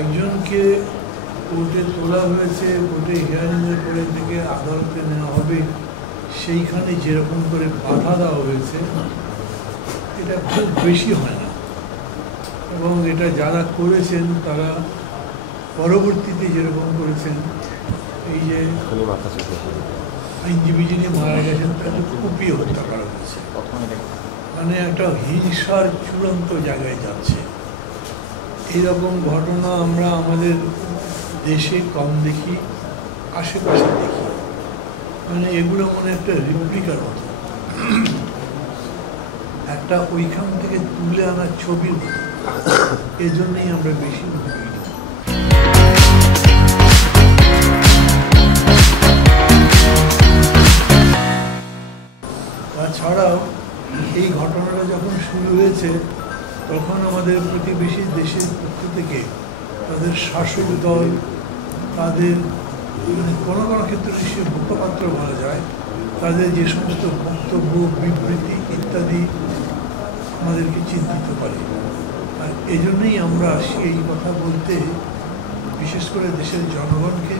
একজনকে কোর্টে তোলা হয়েছে, কোর্টে হিয়ারিংয়ের পরে থেকে আদালতে নেওয়া হবে, সেইখানে যেরকম করে বাধা দেওয়া হয়েছে এটা খুব বেশি হয় না। এবং এটা যারা করেছেন তারা পরবর্তীতে যেরকম করেছেন, এই যে আইনজীবী যিনি মারা গেছেন তাকে কুপিয়ে হত্যা করা হয়েছে, মানে একটা হিংসার চূড়ান্ত জায়গায় যাচ্ছে। এইরকম ঘটনা আমরা আমাদের দেশে কম দেখি, আশেপাশে দেখি, মানে এগুলো মনে একটা রিপ্লিকার মতো, একটা ওইখান থেকে তুলে আনার ছবির মতো। এই জন্যই আমরা বেশি মনে করি। তাছাড়াও এই ঘটনাটা যখন শুরু হয়েছে তখন আমাদের প্রতিবেশী দেশের পক্ষ থেকে তাদের শাসক দল, তাদের মানে কোনো কোনো ক্ষেত্রে নিশ্চয়ই মুখপাত্র বলা যায়, তাদের যে সমস্ত বক্তব্য, বিবৃতি ইত্যাদি আমাদেরকে চিন্তিত করে। আর এই জন্যই আমরা আসি এই কথা বলতে, বিশেষ করে দেশের জনগণকে,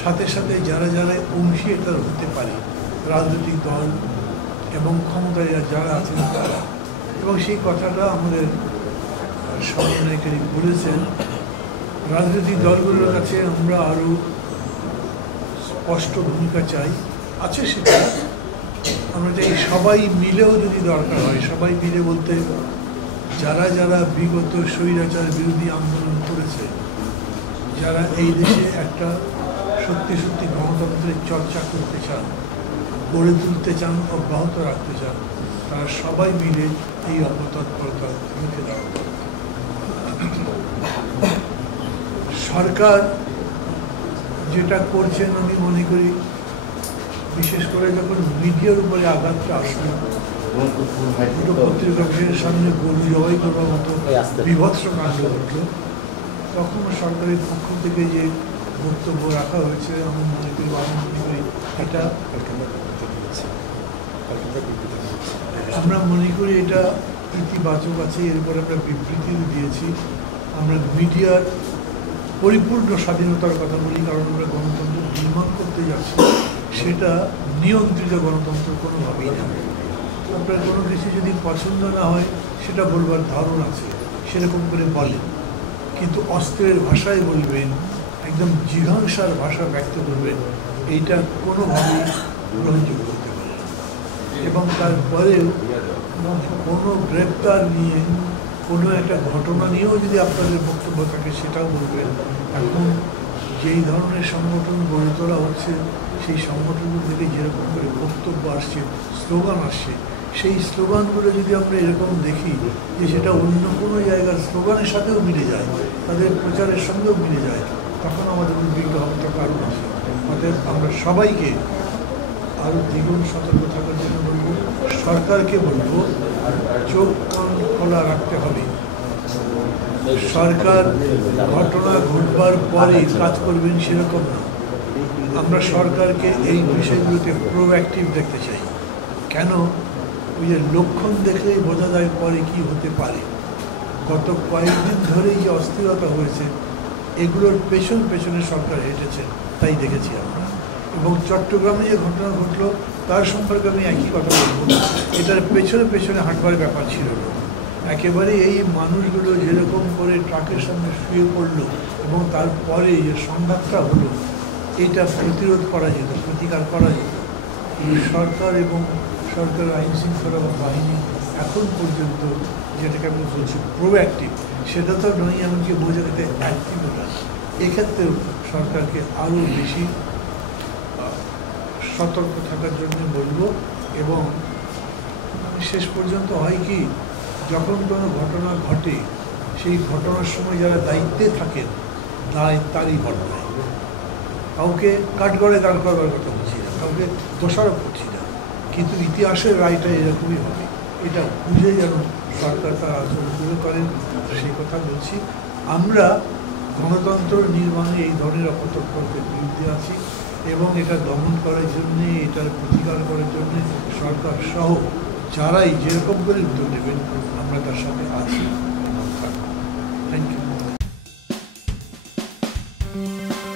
সাথে সাথে যারা যারা অংশীদার হতে পারে, রাজনৈতিক দল এবং ক্ষমতায় যারা আছেন তারা। এবং সেই কথাটা আমাদের সভানায়িকারী বলেছেন, রাজনৈতিক দলগুলোর কাছে আমরা আরও স্পষ্ট ভূমিকা চাই, আছে সেটা আমরা চাই সবাই মিলেও যদি দরকার হয়, সবাই মিলে বলতে যারা যারা বিগত স্বৈরাচার বিরোধী আন্দোলন করেছে, যারা এই দেশে একটা সত্যি সত্যি গণতন্ত্রের চর্চা করতে চান, গড়ে তুলতে চান, অব্যাহত রাখতে চান, তারা সবাই মিলে এই অপতৎপরতা রুখে দেওয়া। সরকার যেটা করছেন আমি মনে করি, বিশেষ করে যখন মিডিয়ার উপরে আঘাতটা আসবে, পত্রিকা বিশেষের সামনে গরু জবাই করার মতো বিভৎস কাণ্ড ঘটল, তখন সরকারের পক্ষ থেকে যে বক্তব্য রাখা হয়েছে আমি মনে করি এটা আমরা মনে করি এটা ইতিবাচক আছে। এরপর আমরা বিবৃতিও দিয়েছি। আমরা মিডিয়ার পরিপূর্ণ স্বাধীনতার কথা বলি, কারণ আমরা গণতন্ত্র নির্মাণ করতে যাচ্ছি, সেটা নিয়ন্ত্রিত গণতন্ত্র কোনোভাবেই না। আপনার কোনো কিছু যদি পছন্দ না হয় সেটা বলবার ধারণ আছে, সেরকম করে বলেন, কিন্তু অস্ত্রের ভাষায় বলবেন, একদম জিঘাংসার ভাষা ব্যক্ত করবেন, এইটা কোনোভাবেই গ্রহণযোগ্য হতে পারে না। এবং তারপরেও কোনো গ্রেপ্তার নিয়ে, কোনো একটা ঘটনা নিয়েও যদি আপনাদের বক্তব্য থাকে সেটাও বলবেন। এখন যেই ধরনের সংগঠন গড়ে তোলা হচ্ছে, সেই সংগঠনগুলো থেকে যেরকম করে বক্তব্য আসছে, স্লোগান আসছে, সেই স্লোগানগুলো যদি আমরা এরকম দেখি যে সেটা অন্য কোনো জায়গার স্লোগানের সাথেও মিলে যায়, তাদের প্রচারের সঙ্গেও মিলে যায়, তখন আমাদের উদ্বিগ্ন হওয়াটা কারণ আছে। অতএব আমরা সবাইকে আরও দ্বিগুণ সতর্ক থাকার জন্য বলবো, সরকারকে বলবো চোখ কান খোলা রাখতে হবে। সরকার ঘটনা ঘটবার পরে কাজ করবেন সেরকম না। আমরা সরকারকে এই বিষয়গুলোতে প্রোঅ্যাক্টিভ দেখতে চাই। কেন? ওই যে লক্ষণ দেখলেই বোঝা যায় পরে কি হতে পারে। গত কয়েকদিন ধরেই যে অস্থিরতা হয়েছে, এগুলোর পেছনে সরকার হেঁটেছে, তাই দেখেছি আমরা। এবং চট্টগ্রামে যে ঘটনা ঘটলো তার সম্পর্কে আমি একই কথা বলবো, এটার পেছনে হাঁটবার ব্যাপার ছিল না। একেবারে এই মানুষগুলো যেরকম করে ট্রাকের সামনে শুয়ে পড়লো এবং তারপরে যে সংঘাতটা হলো, এটা প্রতিরোধ করা যেত, প্রতিকার করা যেত। সরকার এবং সরকার আইন শৃঙ্খলা বাহিনী এখন পর্যন্ত যেটাকে আমি বলছি প্রোঅ্যাক্টিভ, সেটা তো নয়, এমনকি বোঝাতে অ্যাক্টিভ নয়। এক্ষেত্রেও সরকারকে আরও বেশি সতর্ক থাকার জন্য বলবো। এবং শেষ পর্যন্ত হয় কি, যখন কোনো ঘটনা ঘটে, সেই ঘটনার সময় যারা দায়িত্বে থাকেন, দায় তারই ঘটনায়, কাউকে কাঠগড়ে দাঁড় করবার কথা বলছি না, কাউকে দোষারোপ করছি না, কিন্তু ইতিহাসের রায়টা এরকমই হবে। এটা বুঝে যেন সরকার তার আচরণগুলো করেন, সেই কথা বলছি। আমরা গণতন্ত্র নির্মাণে এই ধরনের অপতৎপরতার বিরুদ্ধে আছি এবং এটা দমন করার জন্যে, এটার প্রতিকার করার জন্যে সরকার সহ যারাই যেরকম করে উদ্যোগ নেবেন আমরা তার সাথে আছি। Thank you. ধন্যবাদ।